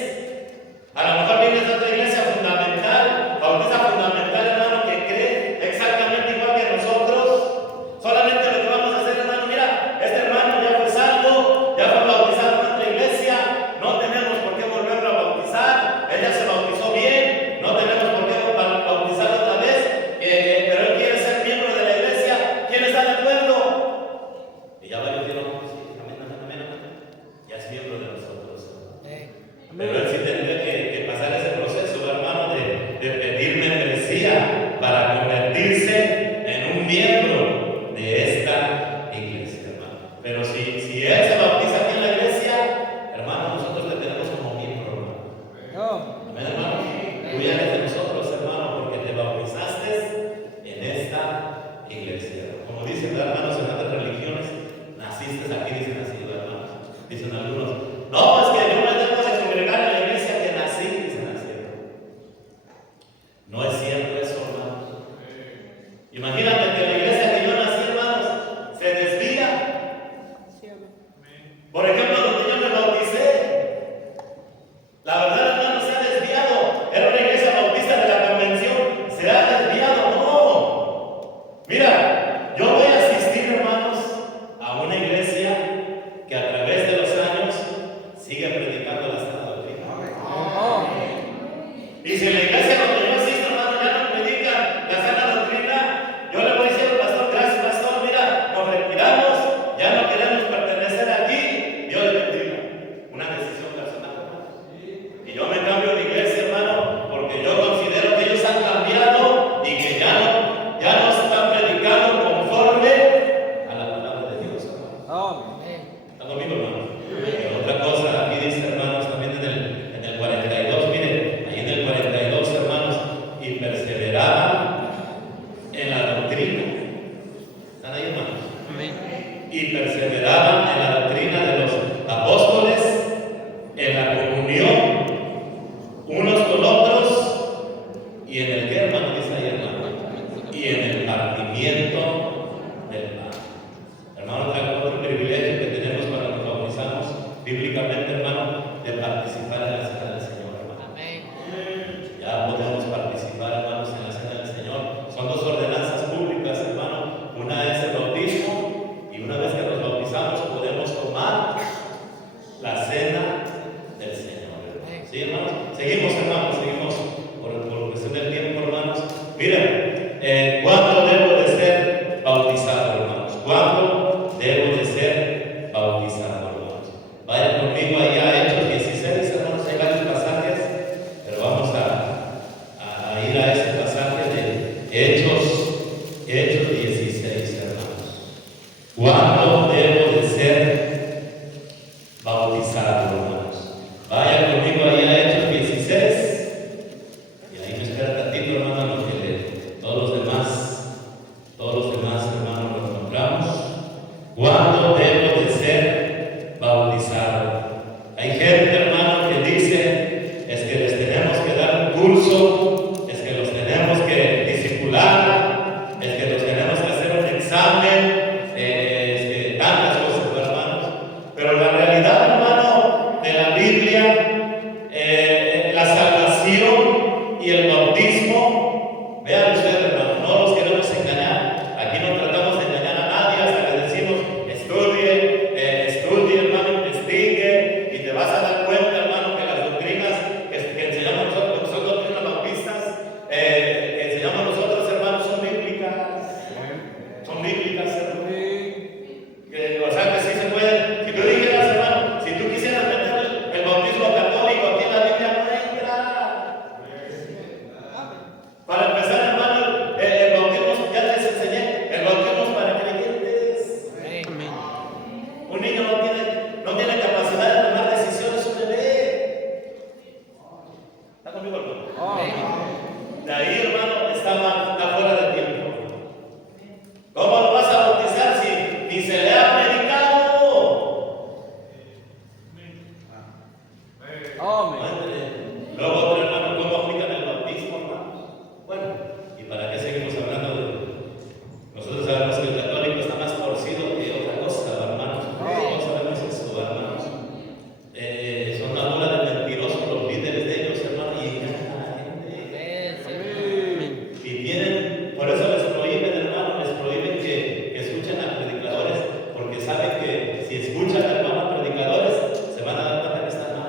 Y si en la iglesia donde yo asisto, hermano, ya no predican la sana doctrina, yo le voy a decir al pastor, gracias pastor, mira, nos retiramos, ya no queremos pertenecer aquí, Dios le bendiga. Una decisión personal, hermano. Y yo me cambio de iglesia, hermano, porque yo considero que ellos han cambiado y que ya no están predicando conforme a la palabra de Dios, hermano. ¿Están conmigo, hermano? Otra cosa, aquí dice, hermanos, también en el 42, miren, ahí en el 42, hermanos, y perseveraban en la doctrina. ¿Están ahí, hermanos? Y perseveraban en la doctrina de los apóstoles, en la comunión unos con otros, y en el que, hermano, dice ahí, hermano, y en el partimiento del pan. Hermano, otro privilegio que tenemos cuando nos bautizamos bíblicamente, hermano, de participar en la cena del Señor, hermano. Ya podemos participar, hermanos, en la cena del Señor. Son dos ordenanzas públicas, hermano. Una es el bautismo, y una vez que nos bautizamos podemos tomar la cena del Señor, hermano. ¿Sí, hermanos? Seguimos, hermanos, seguimos por cuestión del tiempo, hermanos. Miren, ¿cuándo debo de ser bautizado, hermanos? ¿Cuándo debo de ser bautizado, hermanos? Vayan conmigo allá a Hechos 16, hermanos, hay varios pasajes, pero vamos a ir a ese pasaje de Hechos 16, hermanos. ¿Cuándo debo de ser bautizado, hermanos? Vayan conmigo allá a Hechos 16, y ahí me espera tantito, hermano, lo que todos los demás, hermanos, los nombramos. ¿Cuándo debo de ser bautizado? Hay gente, hermano, que dice, es que les tenemos que dar un curso, es que los tenemos que discipular, es que los tenemos que hacer un examen, es que tantas cosas, hermanos. Pero la realidad, hermano, de la Biblia, la salvación y el bautismo, vean ustedes, hermano, no los queremos engañar. Aquí no tratamos de engañar a nadie hasta que decimos, estudie, hermano, investigue, y te vas a dar cuenta, hermano, que las doctrinas que enseñamos nosotros, que son doctrinas bautistas, que enseñamos nosotros, hermanos, son bíblicas. Son bíblicas, hermano. O sea que sí se puede. Si tú dijeras, hermano, si tú quisieras meter el bautismo católico aquí en la Biblia, no entra. Para empezar, hermano, el bautismo, ya les enseñé, el bautismo es para creyentes. Un niño no tiene capacidad de tomar decisiones, un bebé. ¿Está conmigo, hermano? De ahí, hermano, está fuera de tiempo. ¿Cómo lo vas a bautizar si ni se le ha predicado? Luego, otro hermano, ¿cómo aplican el bautismo, hermanos? Bueno, ¿y para qué seguimos hablando de? Nosotros sabemos que el católico está más torcido que otra cosa, hermanos. Todos sabemos eso, hermanos. Son una bola de mentirosos los líderes de ellos, hermanos, y engañan a la gente. Y tienen, por eso les prohíben, hermano, les prohíben que escuchen a predicadores, porque saben que si escuchan, hermano, a predicadores, se van a dar cuenta que están mal.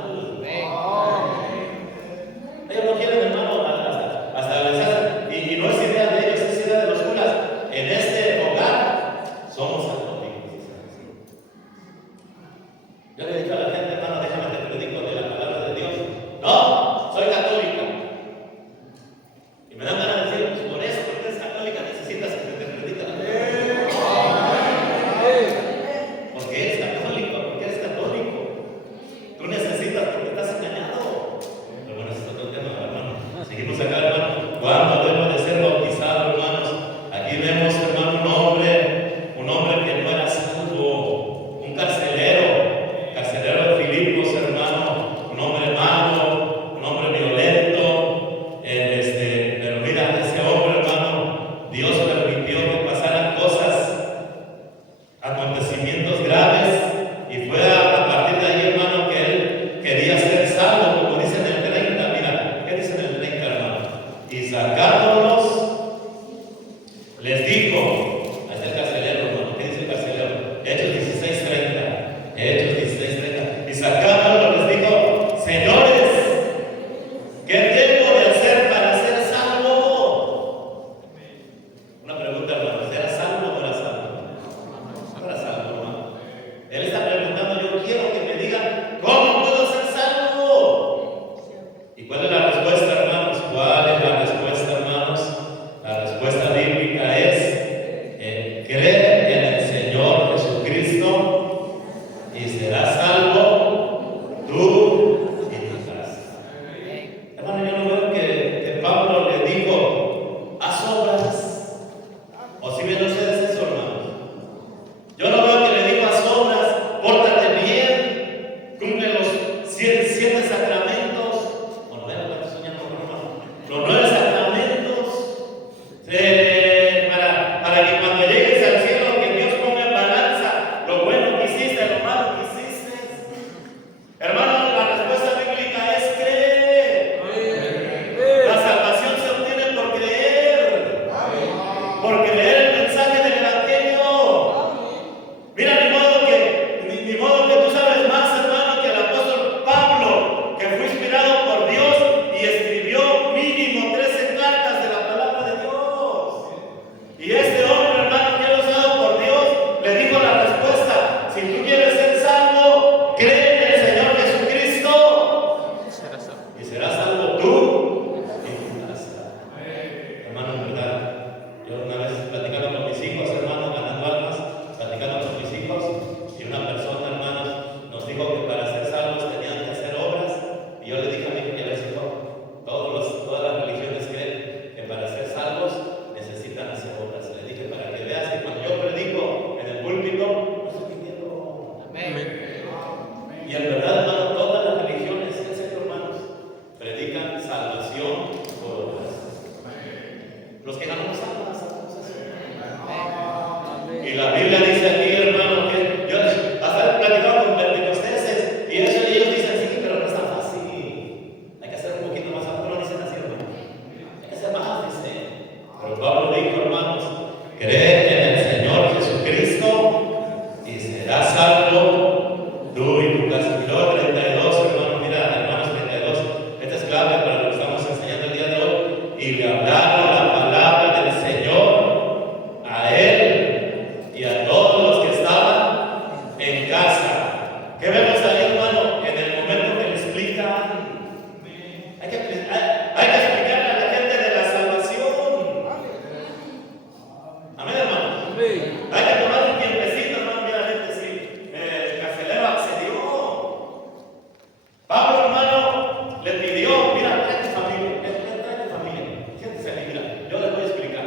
le pidió, mira, trae tu familia, trae tu familia, siéntese aquí, mira, yo les voy a explicar.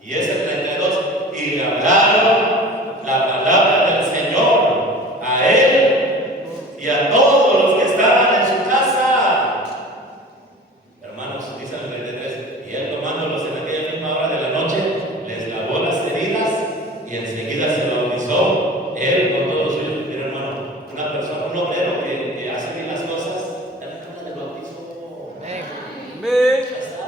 Y es el 32, y le hablaron la palabra del Señor a él y a todos los que estaban en su casa. Hermanos, dice el 33, y él tomándolos en aquella misma hora de la noche, les lavó las heridas y enseguida se bautizó él con todos ellos. Mira, hermano, una persona, un obrero que hace bien las cosas, déjame el bautismo. Ahí está.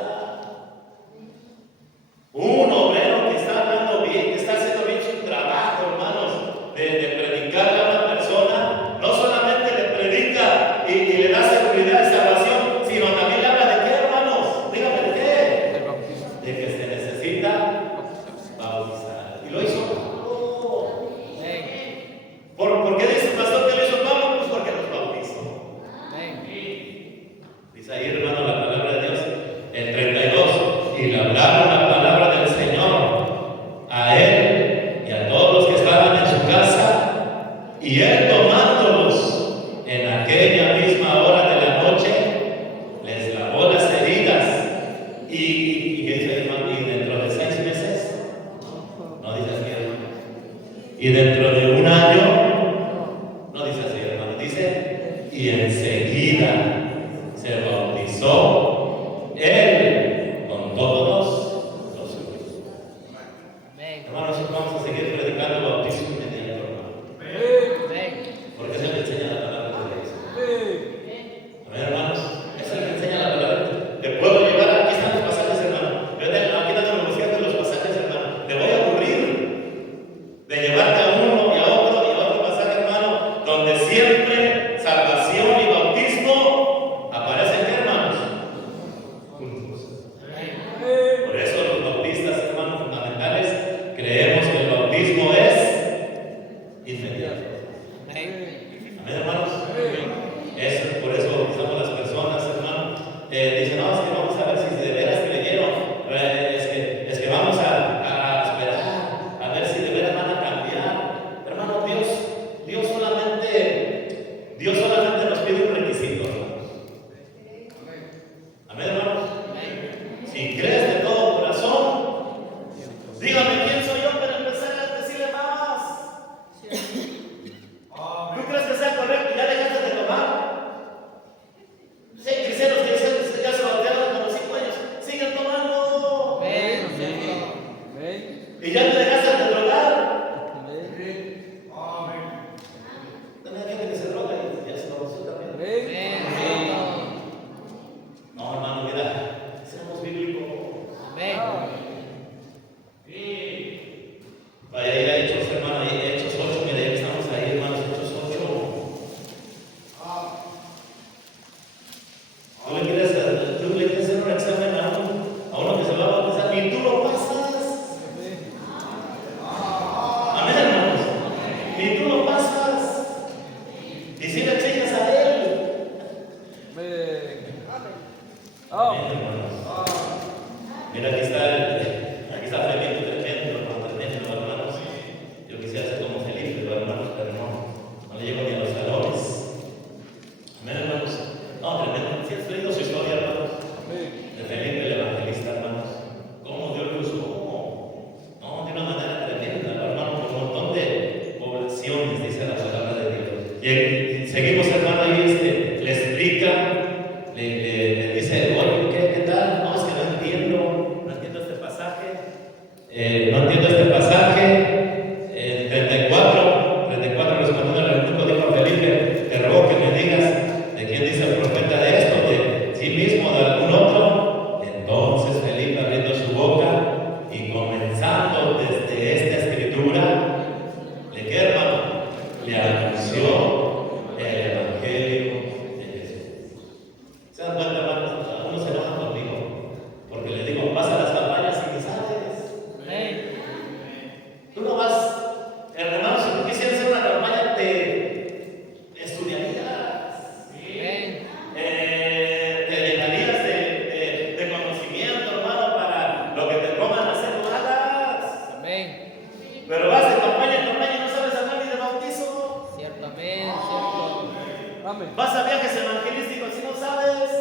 Un obrero que está hablando bien, que está haciendo bien su trabajo, hermanos, de predicarle a una persona, no solamente le predica y le da seguridad de salvación, sino también le habla de qué, hermanos, dígame de qué, de que se necesita bautizar. Y lo hizo Pablo. ¿Por qué dice el pastor que lo hizo Pablo? Pues porque nos bautizó. Dice ahí, hermano, la palabra de Dios, el 32, y le hablaron la palabra del Señor a él y a todos los que estaban en su casa, y él tomándolos en aquella misma hora de la noche, les lavó las heridas, y dice, hermano, y dentro de 6 meses, no dice así, hermano, y dentro de un año, no dice así, hermano, dice, y enseguida se bautizó él con todos los suyos. Hermanos, vamos a seguir predicando el bautismo inmediato, hermano. Porque se le enseña la palabra de Dios. Amén, hermanos. Eso le enseña la palabra. Te puedo llevar, aquí están los pasajes, hermano. Yo aquí están los pasajes, hermano. Te voy a cubrir de llevarte a uno y a otro pasaje, hermano, donde siempre salvación y bautismo aparecen, hermanos, juntos. Por eso los bautistas, hermanos, fundamentales, creemos que el bautismo es inmediato. Amén, hermanos. Por eso bautizamos a las personas, hermano. Dicen, no, es que vamos a ver si de veras creyeron. Es que vamos a esperar a ver si de veras van a cambiar. Hermano, Dios solamente nos pide un requisito, hermanos. Amén, hermanos. Si crees de todo corazón, dígame quién soy yo para empezar a decirle más. ¿Tú crees que sea correcto? ¿Ya dejaste de tomar? Sí, cristianos que ya se batearon con los 5 años, siguen tomando. Y ya te dejaste de drogar. También hay gente que se droga y ya se bautizó también. No, hermano, mira, seamos bíblicos. Vaya a ir a Hechos, hermano, Hechos 8, mira, ya que estamos ahí, hermanos, Hechos 8. Tú le quieres hacer un examen a uno que se va a bautizar y tú lo pasas. Amén, hermanos. Y tú lo pasas. Y si le enseñas a él. Amén, hermanos. Mira, aquí está Felipe, tremendo, hermanos. Yo quisiera ser como Felipe, pero hermanos, pero no le llego ni a los talones. Amén, hermanos. No, tremendo. ¿Sí has leído su historia, hermanos? De Felipe el evangelista, hermanos. ¿Cómo Dios lo usó? No, de una manera tremenda, hermano, por un montón de poblaciones, dice la palabra de Dios. Y seguimos, hermano, ahí le explica, le dice, oye, ¿qué tal? No, es que no entiendo este pasaje. No entiendo este pasaje. 34 respondiendo al eunuco, dijo a Felipe, te ruego que me digas de quién dice el profeta de esto, de sí mismo o de algún otro. Entonces Felipe, abriendo su boca y comenzando desde esta escritura, ¿de qué, hermano? Le anunció el evangelio de Jesús. ¿Se dan cuenta, hermanos? Algunos se enojan conmigo porque les digo, vas a las campañas y ni sabes. Tú no vas, hermanos, si tú quisieras hacer una campaña, te estudiarías, te llenarías de conocimiento, hermano, para lo que te pongan a hacer, lo hagas. Pero vas de campaña en campaña y no sabes hablar ni de bautizo. Ciertamente. Amén. Vas a viajes evangelísticos y no sabes.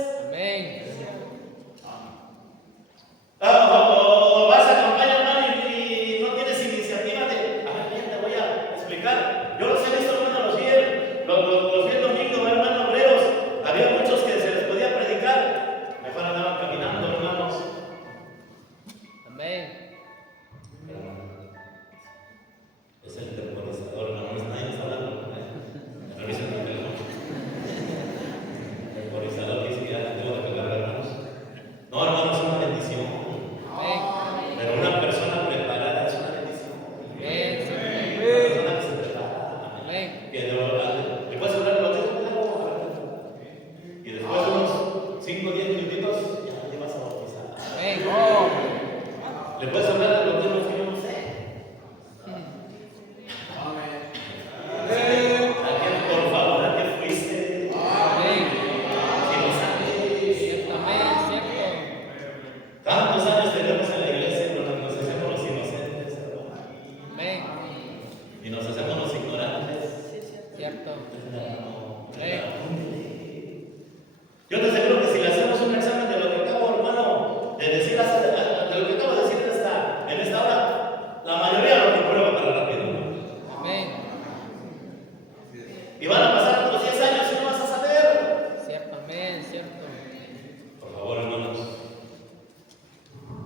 5 o 10 minutitos, ya te vas a bautizar. Amén. ¿Le puedes hablar de los temas que yo no sé? ¿A qué, por favor, a qué fuiste? Amén. Si no sabes. Ciertamente, cierto. ¿Cuántos años tenemos en la iglesia cuando nos hacemos los inocentes, hermano? Amén. Y nos hacemos los ignorantes? Cierto. Yo te aseguro que si le hacemos un examen de lo que acabo, hermano, de decir de lo que acabo de decir en esta hora, la mayoría lo comprueba para rápido, hermano. Amén. Y van a pasar otros 10 años y no vas a saber. Cierto, amén, cierto. Por favor, hermanos.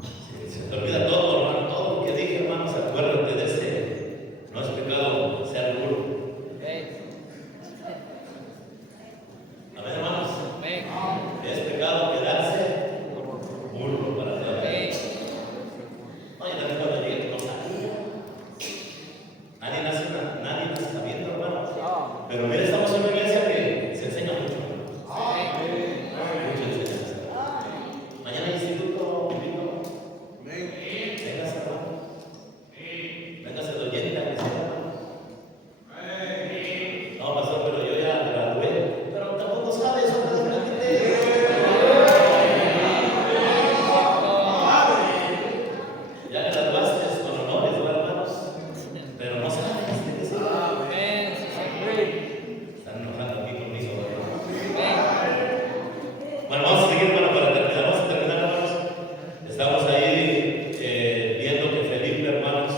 Si se te olvida todo, hermano, todo lo que dije, hermanos, acuérdate de este. No es pecado ser duro. Amén. Amén, hermanos. Amén. Es pecado quedarse burro para toda la vida. Amén. Oye, también cuando llegué, tú no sabías. Nadie nace sabiendo, hermanos. Pero mira, estamos en una iglesia que se enseña mucho, hermanos. Mucha enseñanza. Mañana hay instituto bíblico. Véngase, hermano. Véngase de oyente a que sea, hermano. No, pastor, pero yo ya gradué. Pero tampoco sabes, hombre, desprendite. Ya graduaste con honores, ¿no, hermanos? Pero no sabes de qué se va. Amén. Están enojando aquí conmigo, hermano. Amén. Bueno, vamos a seguir, hermano, para terminar. Vamos a terminar, hermanos. Estamos ahí viendo que Felipe, hermanos,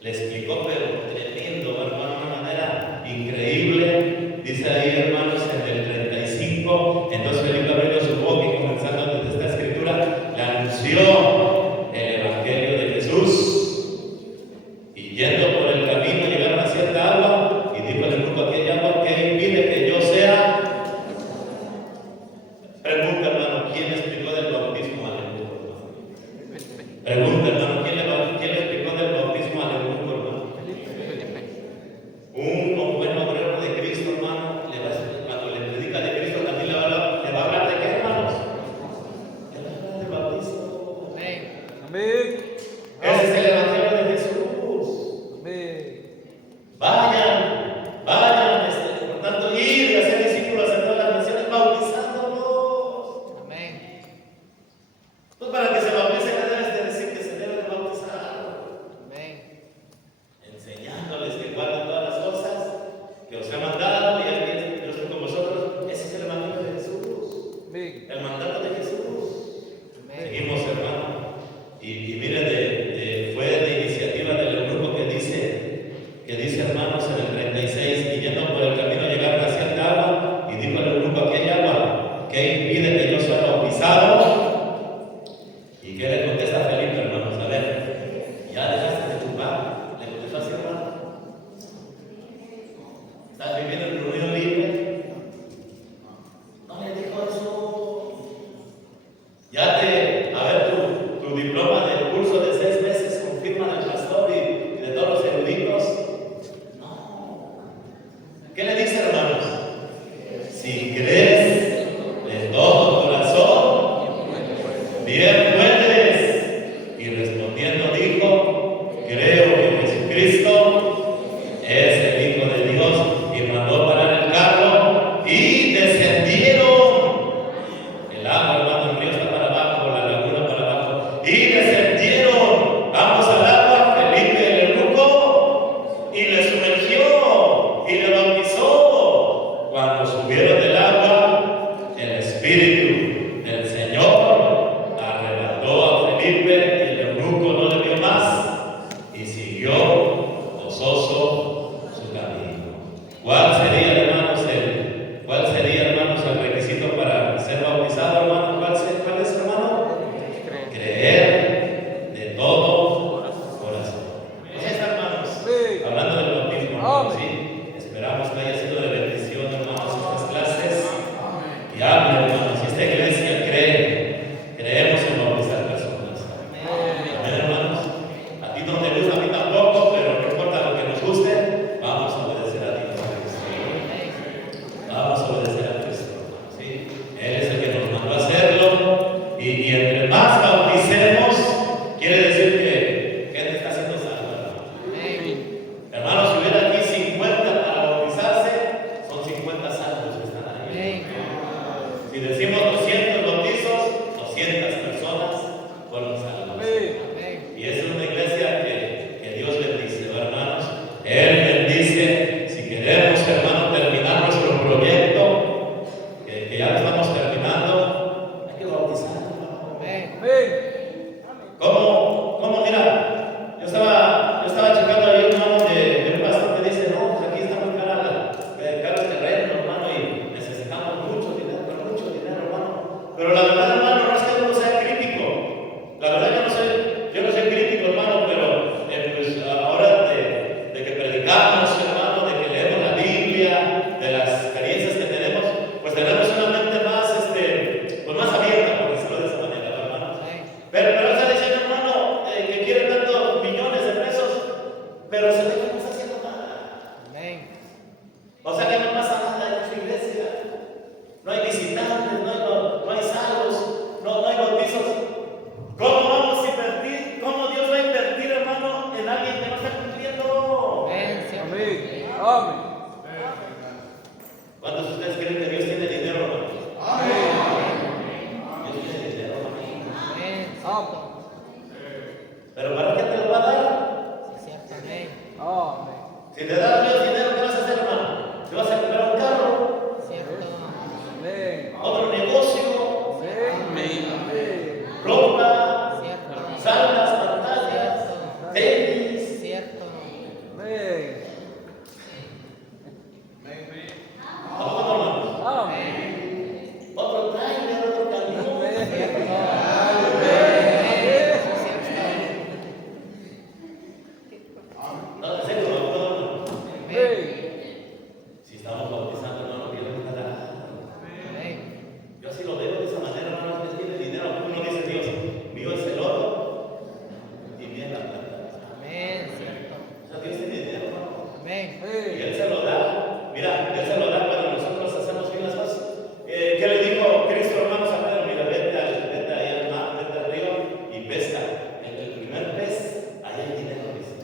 le explicó, pero tremendo, hermano, de una manera increíble. Dice ahí, hermanos, en el 35, entonces Felipe abrió su boca y comenzando desde esta escritura, le anunció el evangelio de Jesús. Y yendo por el camino llegaron a cierta agua y dijo el eunuco: aquí hay agua, ¿qué impide que yo sea? Pregunta, hermano, ¿quién explicó del bautismo al eunuco, hermano? Pregunta, hermano, ¿quién le explicó del bautismo al eunuco, hermano? Un buen obrero de Cristo, hermano, cuando le predica de Cristo, también le va a hablar de qué, hermanos. Le va a hablar del bautismo. Amén. Ese es el evangelio de Jesús. Vayan, por tanto, ir y hacer discípulos en todas las naciones, bautizándolos. Amén. Pues para que se bauticen, le debes de decir que se debe de bautizar, Amén. enseñándoles que guarden todas las cosas que os he mandado, y aquí yo estoy con vosotros. Ese es el evangelio de Jesús, el mandato de Jesús. Seguimos, hermano, y mire, fue de iniciativa del eunuco que dice, hermanos, en el 36, y yendo por el camino llegaron a cierta agua, y dijo el eunuco: aquí hay agua, ¿qué impide que yo sea bautizado? ¿Y qué le contesta Felipe, hermanos? A ver, ¿ya dejaste de chupar? ¿Le contestó así, hermano? ¿Estás viviendo en tu unión libre? No le dijo eso. A ver, tu diploma del curso de 6 meses con firma del pastor y de todos los eruditos. No. ¿Qué le dice, hermanos? Si crees de todo corazón, bien puedes. Y respondiendo dijo: creo que Jesucristo es el Hijo de Dios. Y mandó parar el carro y descendieron. El agua, hermano, el río está para abajo, la laguna para abajo. Y descendieron ambos al agua, Felipe el eunuco, y le sumergió y le bautizó. Cuando subieron del agua, el Espíritu del Señor arrebató a Felipe, y el eunuco no le vio más y siguió gozoso su camino. ¿Cuál sería, hermanos, el requisito para ser bautizado, hermano? ¿Cuál es, hermano? Creer de todo corazón. ¿Es, hermanos? Hablando del bautismo, hermanos, sí. Esperamos que haya sido de bendición, hermanos, estas clases. Y hable, hermanos. Si está Si decimos 200 bautizos, 200 personas fueron salvas. Amén. Y esa es una iglesia que Dios bendice, ¿verdad, hermanos? Él bendice. Si queremos, hermanos, terminar nuestro proyecto, que ya lo estamos terminando, hay que bautizar, hermano. Amén. ¿Cómo? Mira, yo estaba checando ahí, hermano, de un pastor que dice, no, pues aquí está muy caro el terreno, hermano, y necesitamos mucho dinero, hermano. Pero la verdad, hermano, no es que uno sea crítico. La verdad yo no soy crítico, hermano, pero pues ahora de que predicamos, hermano, de que leemos la Biblia, de las experiencias que tenemos, pues tenemos una mente más, pues más abierta, por decirlo de esa manera, hermano. Pero está diciendo, hermano, que quiere tantos millones de pesos, pero se ve que no está haciendo nada. Amén. O sea que no pasa nada en su iglesia. No hay visitantes, no hay salvos, no hay bautizos. ¿Cómo vamos a invertir? ¿Cómo Dios va a invertir, hermano, en alguien que no está cumpliendo? Amén. Amén. ¿Cuántos de ustedes creen que Dios tiene dinero, hermano? Dios tiene dinero, hermano. Amén. ¿Pero para qué te lo va a dar? Sí, cierto. Amén. Amén. Si te da Dios dinero, ¿qué vas a hacer, hermano? ¿Te vas a comprar un carro? Cierto. Amén. ¿Otro negocio? Amén. ¿Ropa? Cierto. ¿Salas, pantallas? ¿Tenis? Cierto. Amén. ¿A poco no, hermanos? Amén. Otro trailer, otro camión. No, en serio, ¿a poco no, hermano? Si estamos bautizando, hermano, que Dios nos da. Yo así lo veo de esa manera, hermano. Dios tiene dinero. Uno dice, Dios, mío es el oro y mía es la plata. Amén. Cierto. O sea, Dios tiene dinero, hermano. Amén. Y Él se lo da. Mira, Él se lo da cuando nosotros hacemos bien las cosas. ¿Qué le dijo Cristo, hermanos, a Pedro? Mira, vete ahí al mar, vete al río y pesca. El primer pez, ahí hay dinero, dice.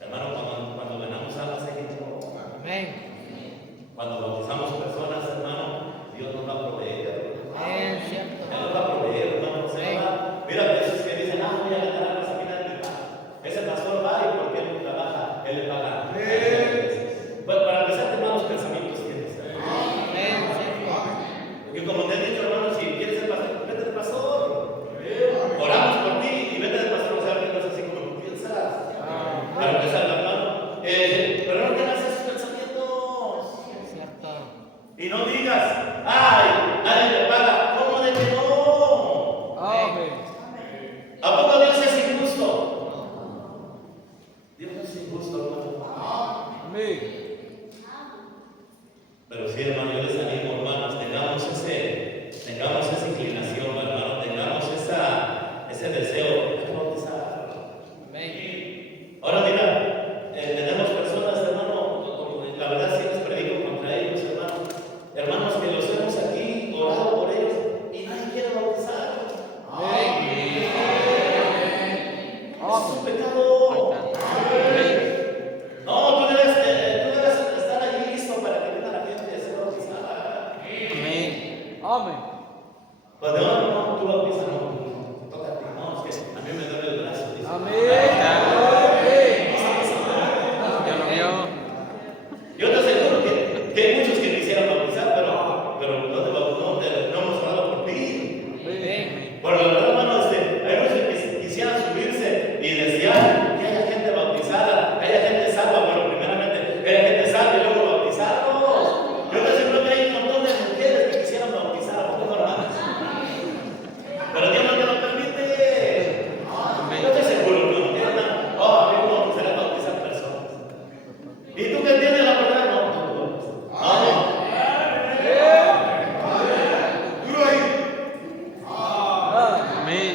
Hermano, cuando ganamos almas hay dinero. Amén. Cuando bautizamos personas, hermano, Dios nos va a proveer. Amén. Cierto. Él nos va a proveer, hermano. Mira, esos que dicen, voy a ganar almas aquí en mi casa. Ese pastor va y porque él trabaja, él le paga. Bueno, para empezar, hermanos, pensamientos tienes. Amén. Cierto. Porque como te he dicho, hermano, si quieres ser pastor, vete del pastor. Oramos por ti y vete del pastor. O sea, que no es así como tú piensas. Para empezar, hermano. Pero no tengas esos pensamientos. Cierto. Y no digas, ay, nadie me paga. ¿Cómo de que no? Amén. ¿A poco Dios es injusto? Dios no es injusto, hermano. Amén. Pero sí, hermano, yo les animo, hermanos, tengamos esa inclinación, hermano, tengamos ese deseo de bautizar. Amén. Ahora mira, tenemos personas, hermano, la verdad sí les predico contra ellos, hermanos que los vemos aquí, orado por ellos, y nadie quiere bautizar. Es un pecado. No, tú debes estar allí listo para que venga la gente a ser bautizada. Amén. Pues no, tú bautizas, no, toca a ti, no, es que a mí me duele el brazo. Dice. Ya lo vio. Yo te aseguro que hay muchos que quisieran bautizar, pero no hemos orado por ti. Amén. Por la verdad, hermano, hay muchos que quisieran subirse y desear que haya gente bautizada, que haya gente salva, pero primeramente que haya gente salva y luego bautizarlos. Yo te aseguro que hay un montón de mujeres que quisieran bautizar a pocos hermanos. Pero Dios no te lo permite. Yo te aseguro, hermano, que a mí no me gustaría bautizar personas. ¿Y tú qué entiendes la verdad? No. Duro ahí. Amén.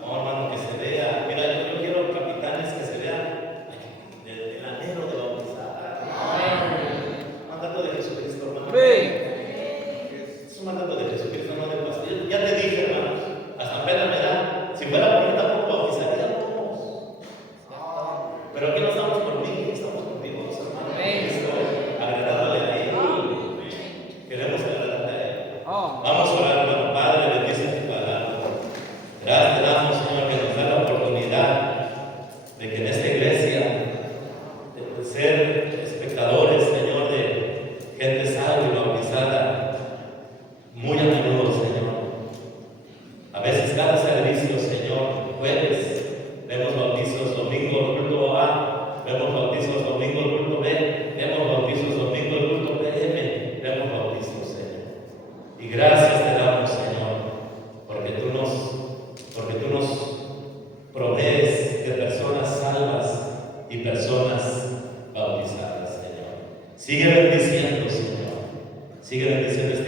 No, hermano, que se vea. Mira, yo quiero capitanes que se vean el anhelo de bautizar. Mandato de Jesucristo, hermano. Es un mandato de Jesucristo, no de pastor. Ya te dije, hermanos, hasta pena me da. Si fuera por mí, tampoco bautizaríamos. Pero aquí no estamos por mí, estamos por Dios, hermano. Amén. Cristo, agradándole a Él. Queremos agradarle a Él. Amén. Vamos a orar, hermano. Padre, bendice tu palabra. Gracias te damos, Señor, que nos da la oportunidad de que en esta iglesia, de ser espectadores, Señor, de gente salva y bautizada, muy a menudo, Señor. A veces cada servicio, Señor, jueves, vemos bautizos, domingo, culto A, vemos bautizos, domingo, culto B, vemos bautizos, domingo, culto PM, vemos bautizos, Señor. Y gracias te damos, Señor, porque tú nos provees de personas salvas y personas bautizadas, Señor. Sigue bendiciendo, Señor. Sigue bendiciendo